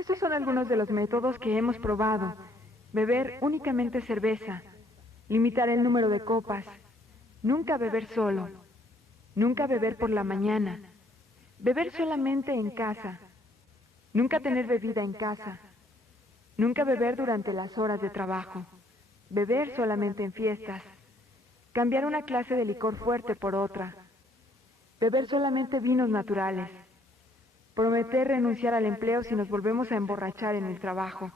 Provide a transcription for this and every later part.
Estos son algunos de los métodos que hemos probado. Beber únicamente cerveza, limitar el número de copas, nunca beber solo, nunca beber por la mañana, beber solamente en casa, nunca tener bebida en casa, nunca beber durante las horas de trabajo, beber solamente en fiestas, cambiar una clase de licor fuerte por otra, beber solamente vinos naturales, prometer renunciar al empleo si nos volvemos a emborrachar en el trabajo,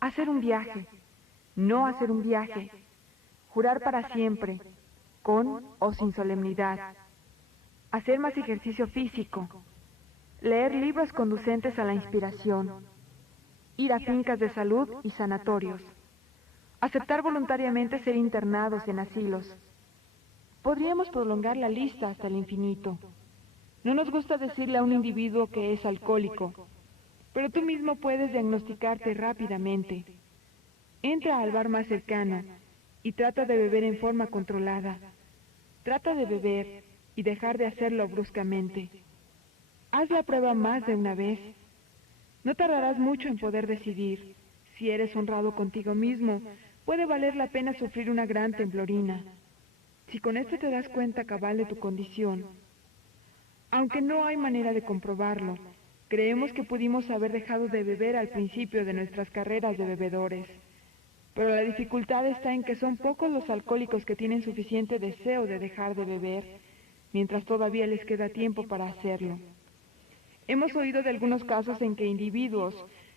hacer un viaje, no hacer un viaje, jurar para siempre, con o sin solemnidad, hacer más ejercicio físico, leer libros conducentes a la inspiración, ir a fincas de salud y sanatorios, aceptar voluntariamente ser internados en asilos. Podríamos prolongar la lista hasta el infinito. No nos gusta decirle a un individuo que es alcohólico, pero tú mismo puedes diagnosticarte rápidamente. Entra al bar más cercano y trata de beber en forma controlada. Trata de beber y dejar de hacerlo bruscamente. Haz la prueba más de una vez. No tardarás mucho en poder decidir. Si eres honrado contigo mismo, puede valer la pena sufrir una gran temblorina. Si con esto te das cuenta cabal de tu condición. Aunque no hay manera de comprobarlo, creemos que pudimos haber dejado de beber al principio de nuestras carreras de bebedores. Pero la dificultad está en que son pocos los alcohólicos que tienen suficiente deseo de dejar de beber, mientras todavía les queda tiempo para hacerlo. Hemos oído de algunos casos en que individuos,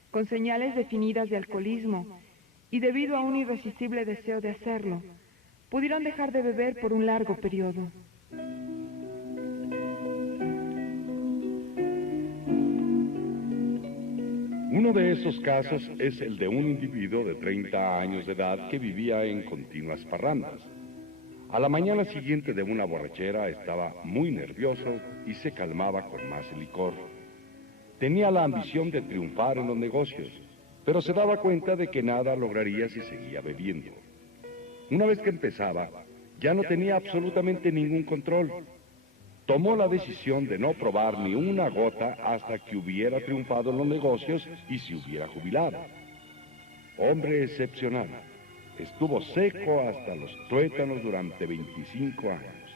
con señales definidas de alcoholismo, y debido a un irresistible deseo de hacerlo, pudieron dejar de beber por un largo periodo. Uno de esos casos es el de un individuo de 30 años de edad que vivía en continuas parrandas. A la mañana siguiente de una borrachera estaba muy nervioso y se calmaba con más licor. Tenía la ambición de triunfar en los negocios, pero se daba cuenta de que nada lograría si seguía bebiendo. Una vez que empezaba, ya no tenía absolutamente ningún control. Tomó la decisión de no probar ni una gota hasta que hubiera triunfado en los negocios y se hubiera jubilado. Hombre excepcional. Estuvo seco hasta los tuétanos durante 25 años,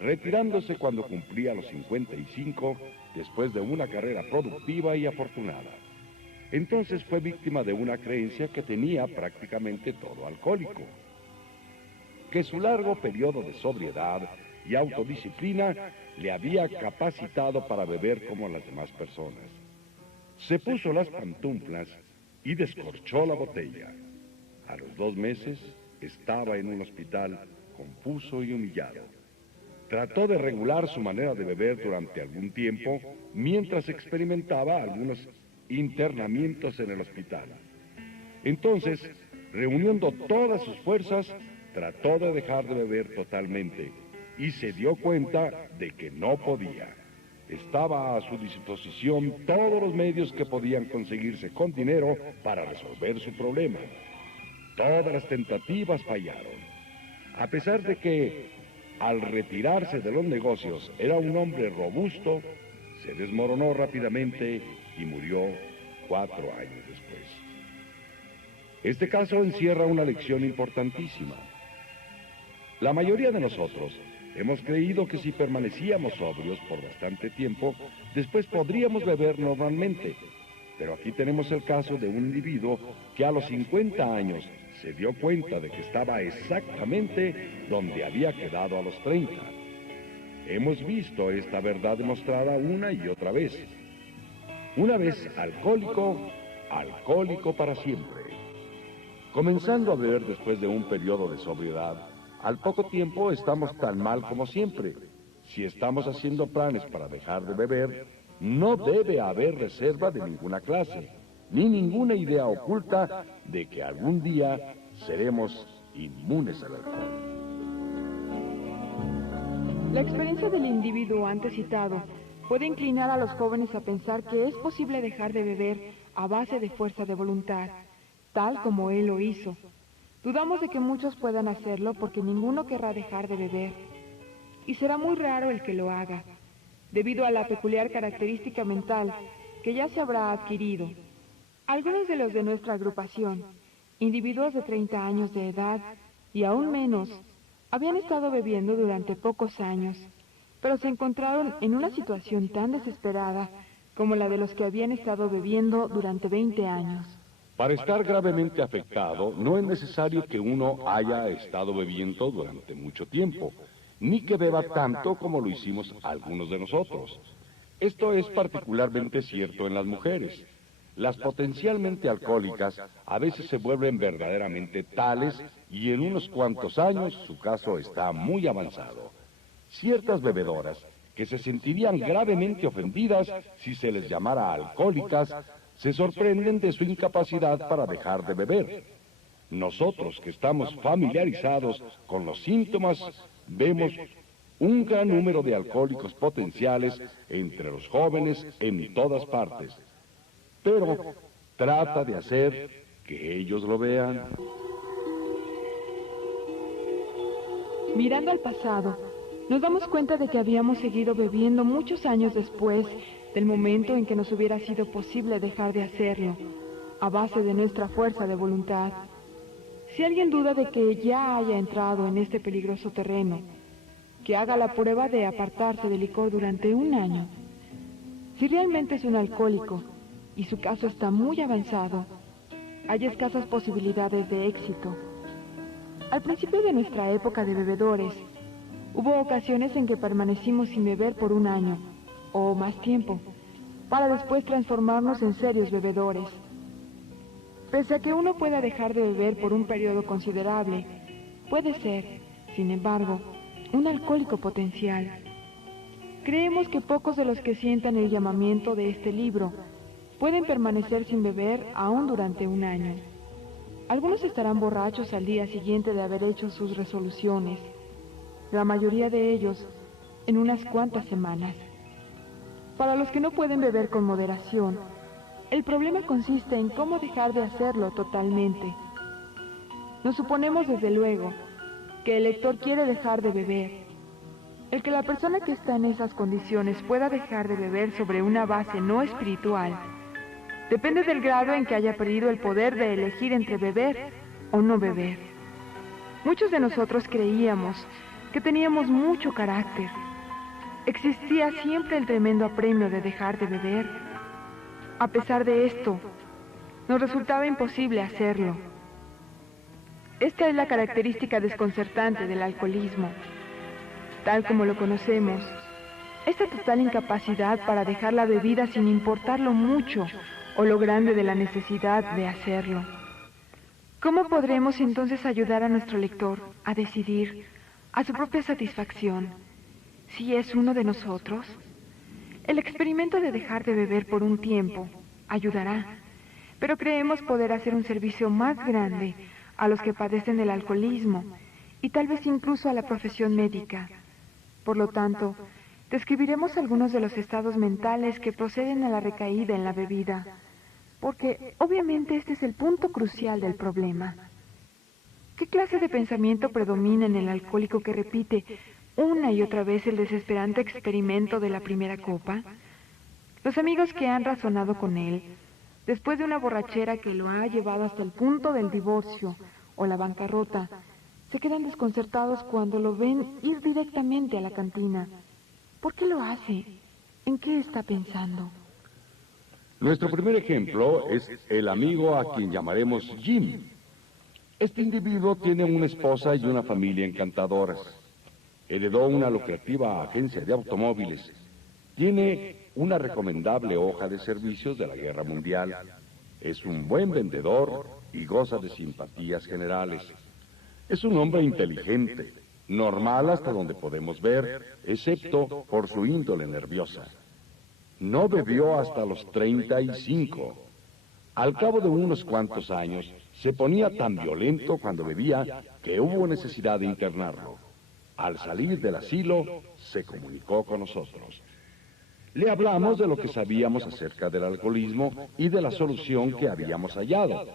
retirándose cuando cumplía los 55 después de una carrera productiva y afortunada. Entonces fue víctima de una creencia que tenía prácticamente todo alcohólico, que su largo periodo de sobriedad y autodisciplina le había capacitado para beber como las demás personas. Se puso las pantuflas y descorchó la botella. A los 2 meses estaba en un hospital confuso y humillado. Trató de regular su manera de beber durante algún tiempo mientras experimentaba algunos internamientos en el hospital. Entonces, reuniendo todas sus fuerzas, trató de dejar de beber totalmente y se dio cuenta de que no podía. Estaba a su disposición todos los medios que podían conseguirse con dinero para resolver su problema. Todas las tentativas fallaron. A pesar de que, al retirarse de los negocios, era un hombre robusto, se desmoronó rápidamente y murió 4 años después. Este caso encierra una lección importantísima. La mayoría de nosotros hemos creído que si permanecíamos sobrios por bastante tiempo, después podríamos beber normalmente. Pero aquí tenemos el caso de un individuo que a los 50 años se dio cuenta de que estaba exactamente donde había quedado a los 30. Hemos visto esta verdad demostrada una y otra vez. Una vez alcohólico, alcohólico para siempre. Comenzando a beber después de un periodo de sobriedad, al poco tiempo estamos tan mal como siempre. Si estamos haciendo planes para dejar de beber, no debe haber reserva de ninguna clase, ni ninguna idea oculta de que algún día seremos inmunes al alcohol. La experiencia del individuo antes citado puede inclinar a los jóvenes a pensar que es posible dejar de beber a base de fuerza de voluntad, tal como él lo hizo. Dudamos de que muchos puedan hacerlo porque ninguno querrá dejar de beber. Y será muy raro el que lo haga, debido a la peculiar característica mental que ya se habrá adquirido. Algunos de los de nuestra agrupación, individuos de 30 años de edad y aún menos, habían estado bebiendo durante pocos años, pero se encontraron en una situación tan desesperada como la de los que habían estado bebiendo durante 20 años. Para estar gravemente afectado, no es necesario que uno haya estado bebiendo durante mucho tiempo, ni que beba tanto como lo hicimos algunos de nosotros. Esto es particularmente cierto en las mujeres. Las potencialmente alcohólicas a veces se vuelven verdaderamente tales y en unos cuantos años su caso está muy avanzado. Ciertas bebedoras, que se sentirían gravemente ofendidas si se les llamara alcohólicas, se sorprenden de su incapacidad para dejar de beber. Nosotros, que estamos familiarizados con los síntomas, vemos un gran número de alcohólicos potenciales entre los jóvenes en todas partes. Pero trata de hacer que ellos lo vean. Mirando al pasado, nos damos cuenta de que habíamos seguido bebiendo muchos años después del momento en que nos hubiera sido posible dejar de hacerlo, a base de nuestra fuerza de voluntad. Si alguien duda de que ya haya entrado en este peligroso terreno, que haga la prueba de apartarse del licor durante un año. Si realmente es un alcohólico y su caso está muy avanzado, hay escasas posibilidades de éxito. Al principio de nuestra época de bebedores, hubo ocasiones en que permanecimos sin beber por un año, o más tiempo, para después transformarnos en serios bebedores. Pese a que uno pueda dejar de beber por un periodo considerable, puede ser, sin embargo, un alcohólico potencial. Creemos que pocos de los que sientan el llamamiento de este libro pueden permanecer sin beber aún durante un año. Algunos estarán borrachos al día siguiente de haber hecho sus resoluciones, la mayoría de ellos en unas cuantas semanas. Para los que no pueden beber con moderación, el problema consiste en cómo dejar de hacerlo totalmente. Nos suponemos desde luego que el lector quiere dejar de beber. El que la persona que está en esas condiciones pueda dejar de beber sobre una base no espiritual depende del grado en que haya perdido el poder de elegir entre beber o no beber. Muchos de nosotros creíamos que teníamos mucho carácter. Existía siempre el tremendo apremio de dejar de beber. A pesar de esto, nos resultaba imposible hacerlo. Esta es la característica desconcertante del alcoholismo. Tal como lo conocemos, esta total incapacidad para dejar la bebida sin importar lo mucho o lo grande de la necesidad de hacerlo. ¿Cómo podremos entonces ayudar a nuestro lector a decidir, a su propia satisfacción, si es uno de nosotros? El experimento de dejar de beber por un tiempo ayudará, pero creemos poder hacer un servicio más grande a los que padecen del alcoholismo y tal vez incluso a la profesión médica. Por lo tanto, describiremos algunos de los estados mentales que proceden a la recaída en la bebida, porque obviamente este es el punto crucial del problema. ¿Qué clase de pensamiento predomina en el alcohólico que repite una y otra vez el desesperante experimento de la primera copa? Los amigos que han razonado con él, después de una borrachera que lo ha llevado hasta el punto del divorcio o la bancarrota, se quedan desconcertados cuando lo ven ir directamente a la cantina. ¿Por qué lo hace? ¿En qué está pensando? Nuestro primer ejemplo es el amigo a quien llamaremos Jim. Este individuo tiene una esposa y una familia encantadoras. Heredó una lucrativa agencia de automóviles. Tiene una recomendable hoja de servicios de la Guerra Mundial. Es un buen vendedor y goza de simpatías generales. Es un hombre inteligente, normal hasta donde podemos ver, excepto por su índole nerviosa. No bebió hasta los 35. Al cabo de unos cuantos años, se ponía tan violento cuando bebía que hubo necesidad de internarlo. Al salir del asilo, se comunicó con nosotros. Le hablamos de lo que sabíamos acerca del alcoholismo y de la solución que habíamos hallado.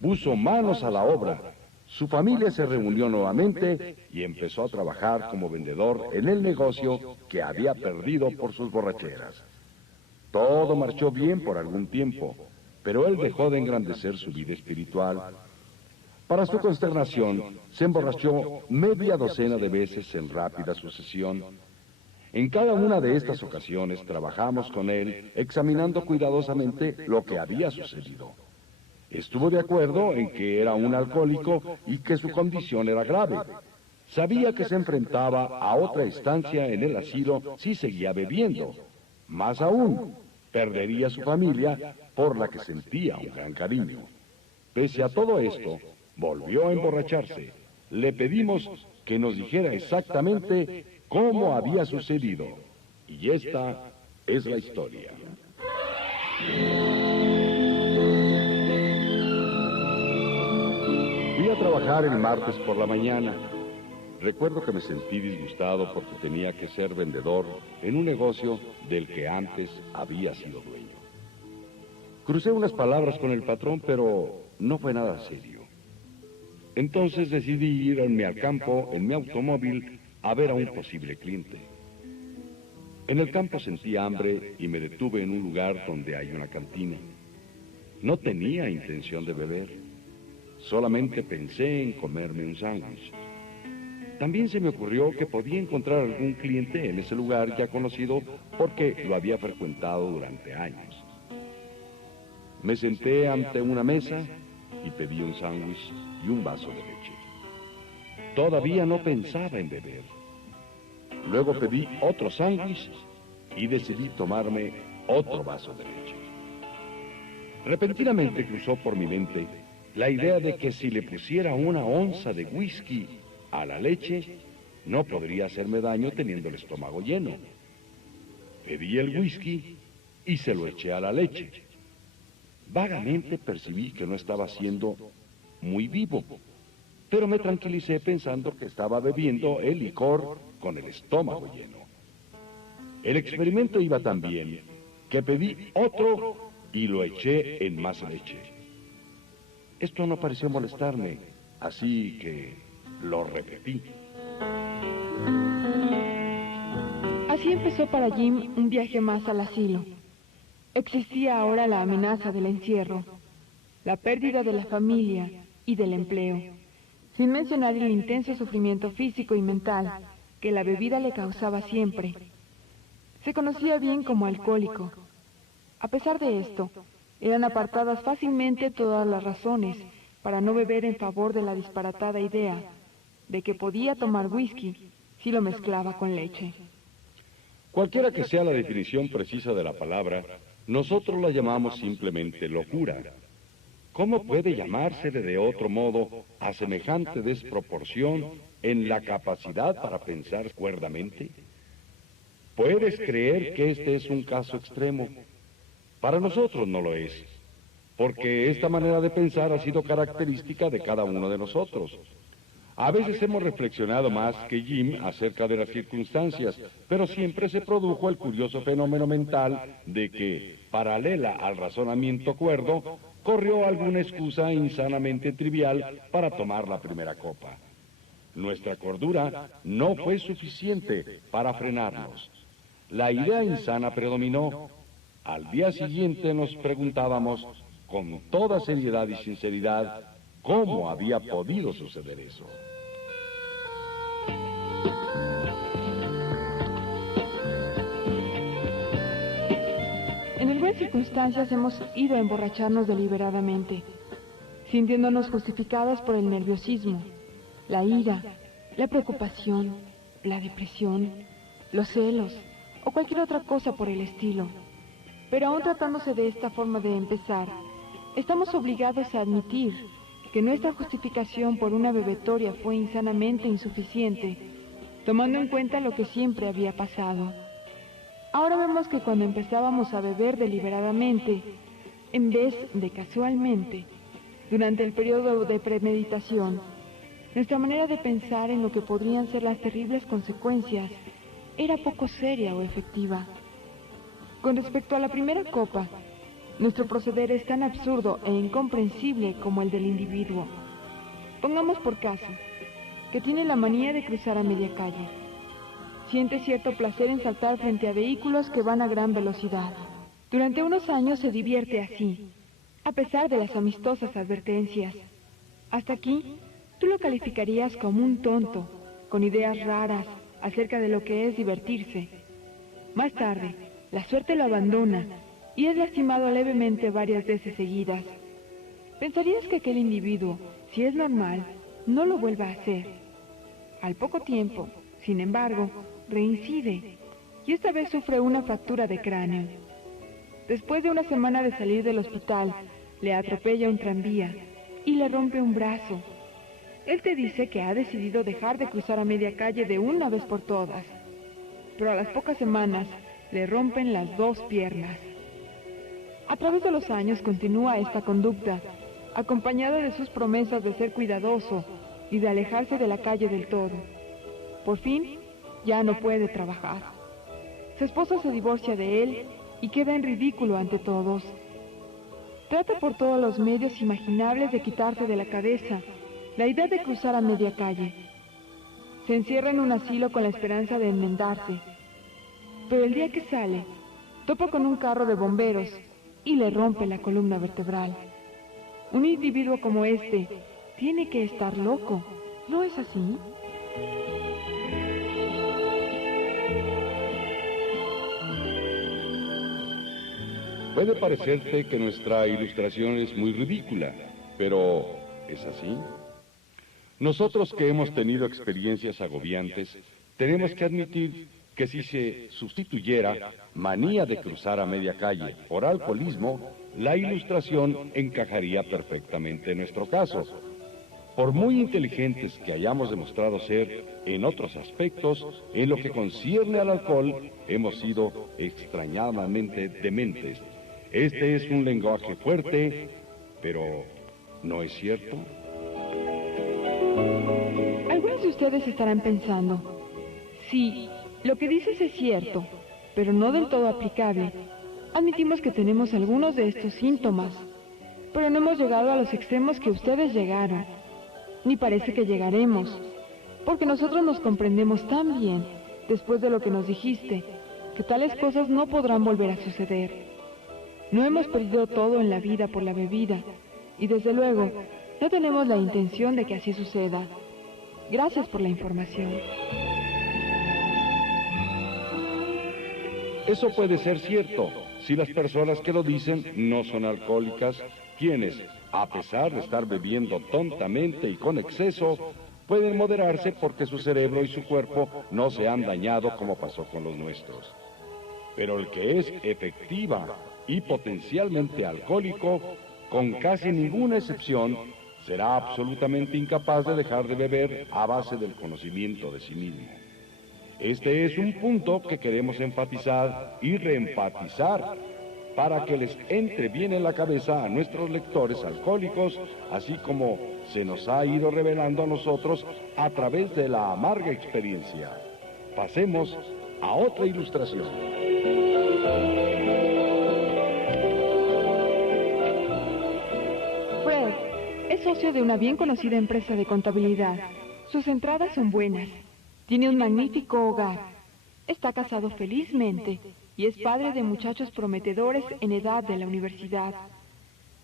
Puso manos a la obra. Su familia se reunió nuevamente y empezó a trabajar como vendedor en el negocio que había perdido por sus borracheras. Todo marchó bien por algún tiempo, pero él dejó de engrandecer su vida espiritual. Para su consternación, se emborrachó media docena de veces en rápida sucesión. En cada una de estas ocasiones trabajamos con él, examinando cuidadosamente lo que había sucedido. Estuvo de acuerdo en que era un alcohólico y que su condición era grave. Sabía que se enfrentaba a otra estancia en el asilo si seguía bebiendo. Más aún, perdería su familia por la que sentía un gran cariño. Pese a todo esto, volvió a emborracharse. Le pedimos que nos dijera exactamente cómo había sucedido. Y esta es la historia. Fui a trabajar el martes por la mañana. Recuerdo que me sentí disgustado porque tenía que ser vendedor en un negocio del que antes había sido dueño. Crucé unas palabras con el patrón, pero no fue nada serio. Entonces decidí irme al campo en mi automóvil a ver a un posible cliente. En el campo sentí hambre y me detuve en un lugar donde hay una cantina. No tenía intención de beber, solamente pensé en comerme un sándwich. También se me ocurrió que podía encontrar algún cliente en ese lugar ya conocido porque lo había frecuentado durante años. Me senté ante una mesa y pedí un sándwich y un vaso de leche. Todavía no pensaba en beber. Luego pedí otro sándwich y decidí tomarme otro vaso de leche. Repentinamente cruzó por mi mente la idea de que si le pusiera una onza de whisky a la leche, no podría hacerme daño teniendo el estómago lleno. Pedí el whisky y se lo eché a la leche. Vagamente percibí que no estaba siendo muy vivo, pero me tranquilicé pensando que estaba bebiendo el licor con el estómago lleno. El experimento iba tan bien que pedí otro y lo eché en más leche. Esto no pareció molestarme, así que lo repetí. Así empezó para Jim un viaje más al asilo. Existía ahora la amenaza del encierro, la pérdida de la familia y del empleo, sin mencionar el intenso sufrimiento físico y mental que la bebida le causaba siempre. Se conocía bien como alcohólico. A pesar de esto, eran apartadas fácilmente todas las razones para no beber en favor de la disparatada idea de que podía tomar whisky si lo mezclaba con leche. Cualquiera que sea la definición precisa de la palabra, nosotros la llamamos simplemente locura. ¿Cómo puede llamársele de otro modo a semejante desproporción en la capacidad para pensar cuerdamente? Puedes creer que este es un caso extremo. Para nosotros no lo es, porque esta manera de pensar ha sido característica de cada uno de nosotros. A veces hemos reflexionado más que Jim acerca de las circunstancias, pero siempre se produjo el curioso fenómeno mental de que, paralela al razonamiento cuerdo, corrió alguna excusa insanamente trivial para tomar la primera copa. Nuestra cordura no fue suficiente para frenarnos. La idea insana predominó. Al día siguiente nos preguntábamos, con toda seriedad y sinceridad, ¿cómo había podido suceder eso? En algunas circunstancias hemos ido a emborracharnos deliberadamente, sintiéndonos justificadas por el nerviosismo, la ira, la preocupación, la depresión, los celos o cualquier otra cosa por el estilo. Pero aún tratándose de esta forma de empezar, estamos obligados a admitir que nuestra justificación por una bebetoria fue insanamente insuficiente, tomando en cuenta lo que siempre había pasado. Ahora vemos que cuando empezábamos a beber deliberadamente, en vez de casualmente, durante el periodo de premeditación, nuestra manera de pensar en lo que podrían ser las terribles consecuencias era poco seria o efectiva. Con respecto a la primera copa, nuestro proceder es tan absurdo e incomprensible como el del individuo. Pongamos por caso que tiene la manía de cruzar a media calle. Siente cierto placer en saltar frente a vehículos que van a gran velocidad. Durante unos años se divierte así, a pesar de las amistosas advertencias. Hasta aquí, tú lo calificarías como un tonto, con ideas raras acerca de lo que es divertirse. Más tarde, la suerte lo abandona y es lastimado levemente varias veces seguidas. Pensarías que aquel individuo, si es normal, no lo vuelva a hacer. Al poco tiempo, sin embargo, reincide y esta vez sufre una fractura de cráneo. Después de una semana de salir del hospital, le atropella un tranvía y le rompe un brazo. Él te dice que ha decidido dejar de cruzar a media calle de una vez por todas, pero a las pocas semanas le rompen las 2 piernas. A través de los años continúa esta conducta, acompañada de sus promesas de ser cuidadoso y de alejarse de la calle del todo. Por fin, ya no puede trabajar. Su esposa se divorcia de él y queda en ridículo ante todos. Trata por todos los medios imaginables de quitarse de la cabeza la idea de cruzar a media calle. Se encierra en un asilo con la esperanza de enmendarse. Pero el día que sale, topa con un carro de bomberos y le rompe la columna vertebral. Un individuo como este tiene que estar loco, ¿no es así? Puede parecerte que nuestra ilustración es muy ridícula, pero ¿es así? Nosotros que hemos tenido experiencias agobiantes, tenemos que admitir que si se sustituyera manía de cruzar a media calle por alcoholismo, la ilustración encajaría perfectamente en nuestro caso. Por muy inteligentes que hayamos demostrado ser en otros aspectos, en lo que concierne al alcohol, hemos sido extrañadamente dementes. Este es un lenguaje fuerte, pero ¿no es cierto? Algunos de ustedes estarán pensando, sí, lo que dices es cierto, pero no del todo aplicable. Admitimos que tenemos algunos de estos síntomas, pero no hemos llegado a los extremos que ustedes llegaron. Ni parece que llegaremos, porque nosotros nos comprendemos tan bien, después de lo que nos dijiste, que tales cosas no podrán volver a suceder. No hemos perdido todo en la vida por la bebida, y desde luego, no tenemos la intención de que así suceda. Gracias por la información. Eso puede ser cierto, si las personas que lo dicen no son alcohólicas, quienes, a pesar de estar bebiendo tontamente y con exceso, pueden moderarse porque su cerebro y su cuerpo no se han dañado como pasó con los nuestros. Pero el que es efectiva y potencialmente alcohólico, con casi ninguna excepción, será absolutamente incapaz de dejar de beber a base del conocimiento de sí mismo. Este es un punto que queremos enfatizar y reenfatizar para que les entre bien en la cabeza a nuestros lectores alcohólicos, así como se nos ha ido revelando a nosotros a través de la amarga experiencia. Pasemos a otra ilustración. Fred es socio de una bien conocida empresa de contabilidad. Sus entradas son buenas. Tiene un magnífico hogar. Está casado felizmente y es padre de muchachos prometedores en edad de la universidad.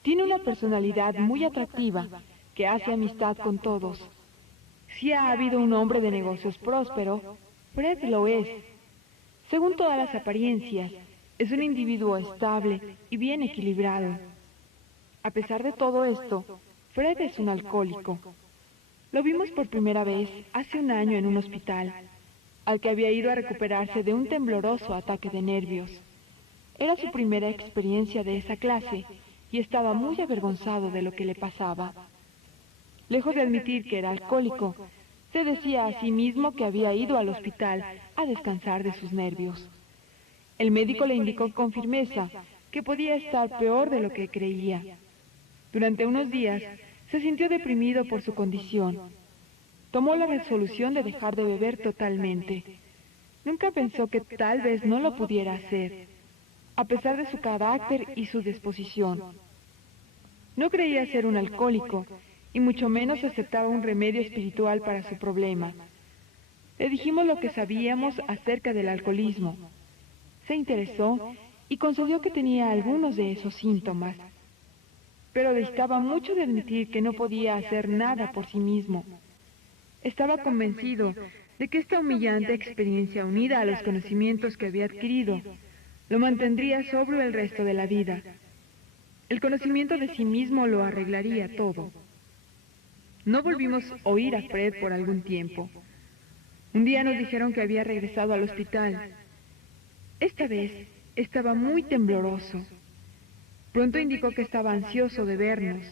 Tiene una personalidad muy atractiva que hace amistad con todos. Si ha habido un hombre de negocios próspero, Fred lo es. Según todas las apariencias, es un individuo estable y bien equilibrado. A pesar de todo esto, Fred es un alcohólico. Lo vimos por primera vez hace un año en un hospital, al que había ido a recuperarse de un tembloroso ataque de nervios. Era su primera experiencia de esa clase y estaba muy avergonzado de lo que le pasaba. Lejos de admitir que era alcohólico, se decía a sí mismo que había ido al hospital a descansar de sus nervios. El médico le indicó con firmeza que podía estar peor de lo que creía. Durante unos días se sintió deprimido por su condición. Tomó la resolución de dejar de beber totalmente. Nunca pensó que tal vez no lo pudiera hacer, a pesar de su carácter y su disposición. No creía ser un alcohólico, y mucho menos aceptaba un remedio espiritual para su problema. Le dijimos lo que sabíamos acerca del alcoholismo. Se interesó y concedió que tenía algunos de esos síntomas. pero distaba mucho de admitir que no podía hacer nada por sí mismo. Estaba convencido de que esta humillante experiencia, unida a los conocimientos que había adquirido, lo mantendría sobrio el resto de la vida. El conocimiento de sí mismo lo arreglaría todo. No volvimos a oír a Fred por algún tiempo. Un día nos dijeron que había regresado al hospital. Esta vez estaba muy tembloroso. Pronto indicó que estaba ansioso de vernos.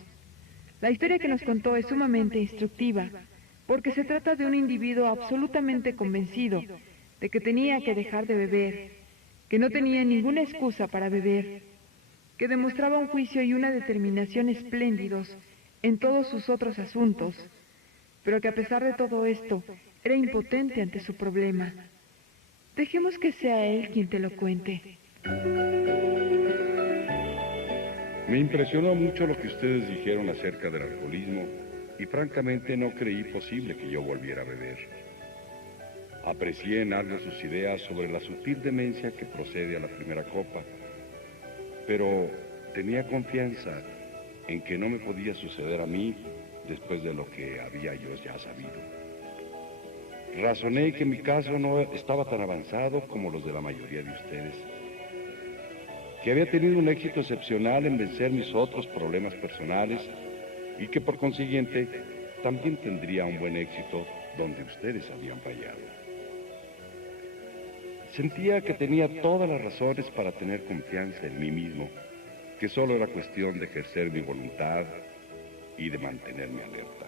La historia que nos contó es sumamente instructiva, porque se trata de un individuo absolutamente convencido de que tenía que dejar de beber, que no tenía ninguna excusa para beber, que demostraba un juicio y una determinación espléndidos en todos sus otros asuntos, pero que a pesar de todo esto, era impotente ante su problema. Dejemos que sea él quien te lo cuente. Me impresionó mucho lo que ustedes dijeron acerca del alcoholismo y francamente no creí posible que yo volviera a beber. Aprecié en algo sus ideas sobre la sutil demencia que procede a la primera copa, pero tenía confianza en que no me podía suceder a mí después de lo que había yo ya sabido. Razoné que mi caso no estaba tan avanzado como los de la mayoría de ustedes, que había tenido un éxito excepcional en vencer mis otros problemas personales y que por consiguiente también tendría un buen éxito donde ustedes habían fallado. Sentía que tenía todas las razones para tener confianza en mí mismo, que solo era cuestión de ejercer mi voluntad y de mantenerme alerta.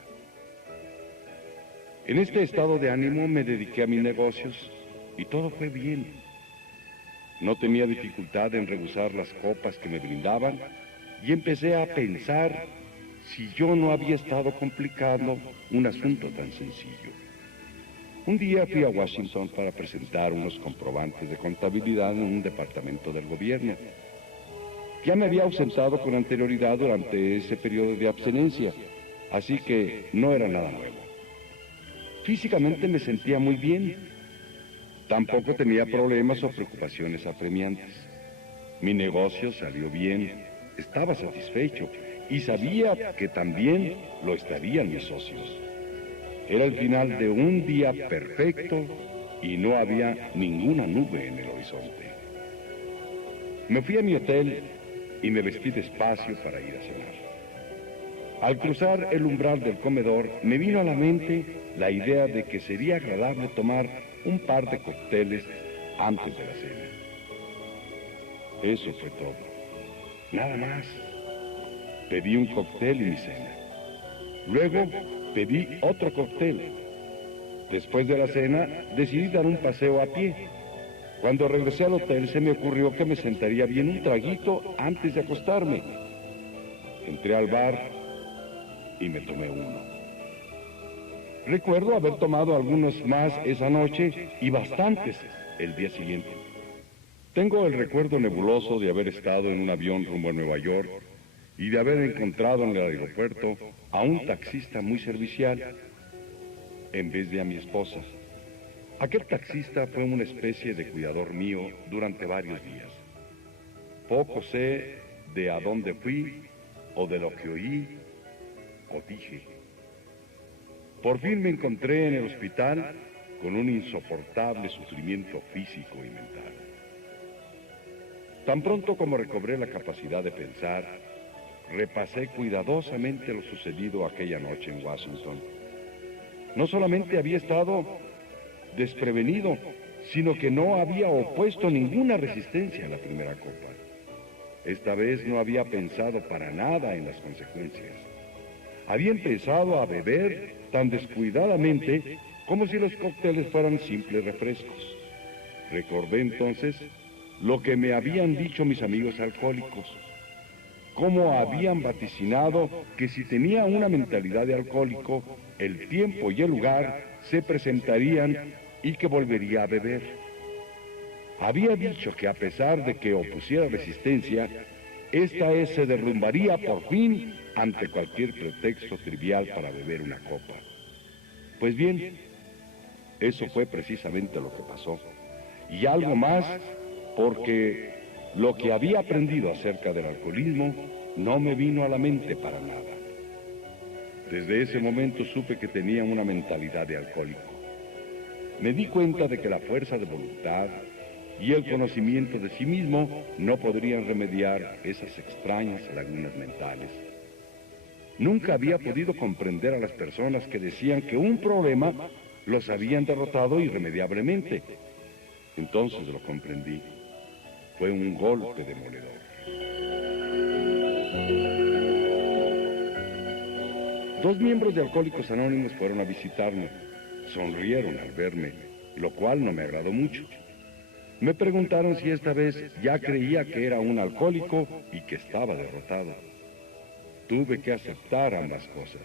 En este estado de ánimo me dediqué a mis negocios y todo fue bien. No tenía dificultad en rehusar las copas que me brindaban y empecé a pensar si yo no había estado complicando un asunto tan sencillo. Un día fui a Washington para presentar unos comprobantes de contabilidad en un departamento del gobierno. Ya me había ausentado con anterioridad durante ese periodo de abstinencia, así que no era nada nuevo. Físicamente me sentía muy bien. Tampoco tenía problemas o preocupaciones apremiantes. Mi negocio salió bien, estaba satisfecho y sabía que también lo estarían mis socios. Era el final de un día perfecto y no había ninguna nube en el horizonte. Me fui a mi hotel y me vestí despacio para ir a cenar. Al cruzar el umbral del comedor, me vino a la mente la idea de que sería agradable tomar un par de cócteles antes de la cena. Eso fue todo. Nada más. Pedí un cóctel y mi cena. Luego pedí otro cóctel. Después de la cena, decidí dar un paseo a pie. Cuando regresé al hotel, se me ocurrió que me sentaría bien un traguito antes de acostarme. Entré al bar y me tomé uno. Recuerdo haber tomado algunos más esa noche y bastantes el día siguiente. Tengo el recuerdo nebuloso de haber estado en un avión rumbo a Nueva York y de haber encontrado en el aeropuerto a un taxista muy servicial en vez de a mi esposa. Aquel taxista fue una especie de cuidador mío durante varios días. Poco sé de a dónde fui o de lo que oí o dije. Por fin me encontré en el hospital con un insoportable sufrimiento físico y mental. Tan pronto como recobré la capacidad de pensar, repasé cuidadosamente lo sucedido aquella noche en Washington. No solamente había estado desprevenido, sino que no había opuesto ninguna resistencia a la primera copa. Esta vez no había pensado para nada en las consecuencias. Había empezado a beber tan descuidadamente como si los cócteles fueran simples refrescos. Recordé entonces lo que me habían dicho mis amigos alcohólicos, cómo habían vaticinado que si tenía una mentalidad de alcohólico, el tiempo y el lugar se presentarían y que volvería a beber. Había dicho que a pesar de que opusiera resistencia, esta se derrumbaría por fin ante cualquier pretexto trivial para beber una copa. Pues bien, eso fue precisamente lo que pasó. Y algo más, porque lo que había aprendido acerca del alcoholismo no me vino a la mente para nada. Desde ese momento supe que tenía una mentalidad de alcohólico. Me di cuenta de que la fuerza de voluntad y el conocimiento de sí mismo no podrían remediar esas extrañas lagunas mentales. Nunca había podido comprender a las personas que decían que un problema los habían derrotado irremediablemente. Entonces lo comprendí. Fue un golpe demoledor. Dos miembros de Alcohólicos Anónimos fueron a visitarme. Sonrieron al verme, lo cual no me agradó mucho. Me preguntaron si esta vez ya creía que era un alcohólico y que estaba derrotado. Tuve que aceptar ambas cosas.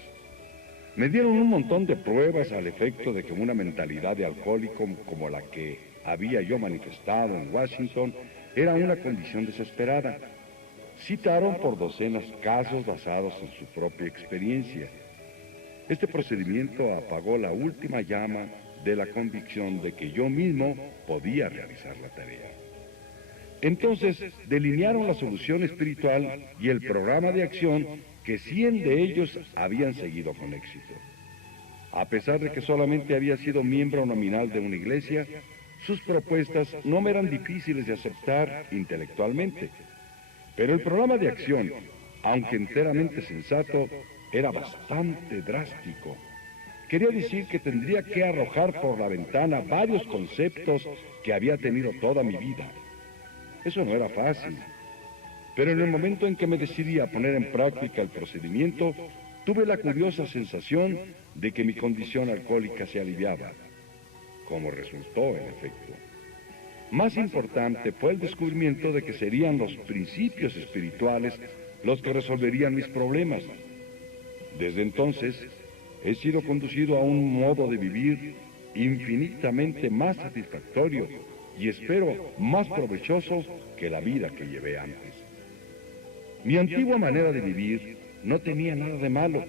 Me dieron un montón de pruebas al efecto de que una mentalidad de alcohólico como la que había yo manifestado en Washington era una condición desesperada. Citaron por docenas casos basados en su propia experiencia. Este procedimiento apagó la última llama de la convicción de que yo mismo podía realizar la tarea. Entonces, delinearon la solución espiritual y el programa de acción que 100 de ellos habían seguido con éxito. A pesar de que solamente había sido miembro nominal de una iglesia, sus propuestas no me eran difíciles de aceptar intelectualmente. Pero el programa de acción, aunque enteramente sensato, era bastante drástico. Quería decir que tendría que arrojar por la ventana varios conceptos que había tenido toda mi vida. Eso no era fácil. Pero en el momento en que me decidí a poner en práctica el procedimiento, tuve la curiosa sensación de que mi condición alcohólica se aliviaba, como resultó en efecto. Más importante fue el descubrimiento de que serían los principios espirituales los que resolverían mis problemas. Desde entonces, he sido conducido a un modo de vivir infinitamente más satisfactorio y espero más provechoso que la vida que llevé antes. Mi antigua manera de vivir no tenía nada de malo,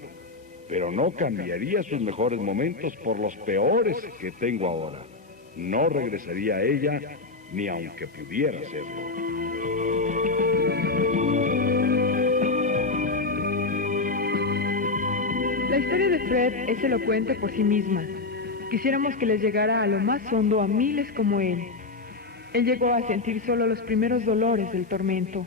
pero no cambiaría sus mejores momentos por los peores que tengo ahora. No regresaría a ella ni aunque pudiera hacerlo. La historia de Fred es elocuente por sí misma. Quisiéramos que les llegara a lo más hondo a miles como él. Él llegó a sentir solo los primeros dolores del tormento.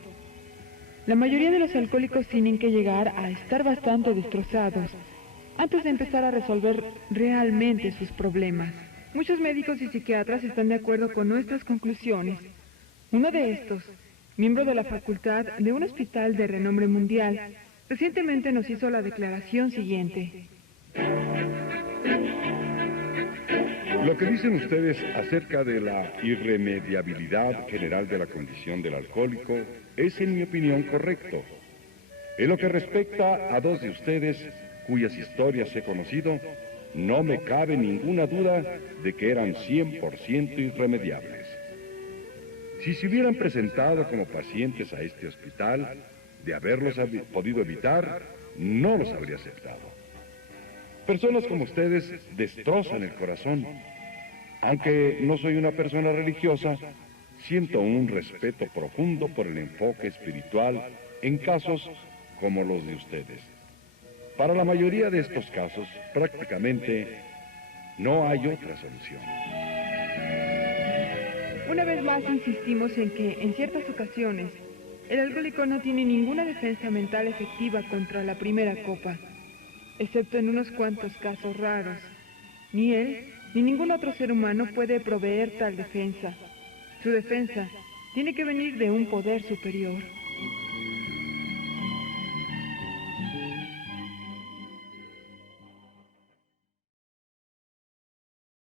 La mayoría de los alcohólicos tienen que llegar a estar bastante destrozados antes de empezar a resolver realmente sus problemas. Muchos médicos y psiquiatras están de acuerdo con nuestras conclusiones. Uno de estos, miembro de la facultad de un hospital de renombre mundial, recientemente nos hizo la declaración siguiente. Lo que dicen ustedes acerca de la irremediabilidad general de la condición del alcohólico es, en mi opinión, correcto. En lo que respecta a dos de ustedes, cuyas historias he conocido, no me cabe ninguna duda de que eran 100% irremediables. Si se hubieran presentado como pacientes a este hospital, de haberlos podido evitar, no los habría aceptado. Personas como ustedes destrozan el corazón. Aunque no soy una persona religiosa, siento un respeto profundo por el enfoque espiritual en casos como los de ustedes. Para la mayoría de estos casos, prácticamente no hay otra solución. Una vez más insistimos en que, en ciertas ocasiones, el alcohólico no tiene ninguna defensa mental efectiva contra la primera copa, excepto en unos cuantos casos raros. Ni él, ni ningún otro ser humano puede proveer tal defensa. Su defensa tiene que venir de un poder superior.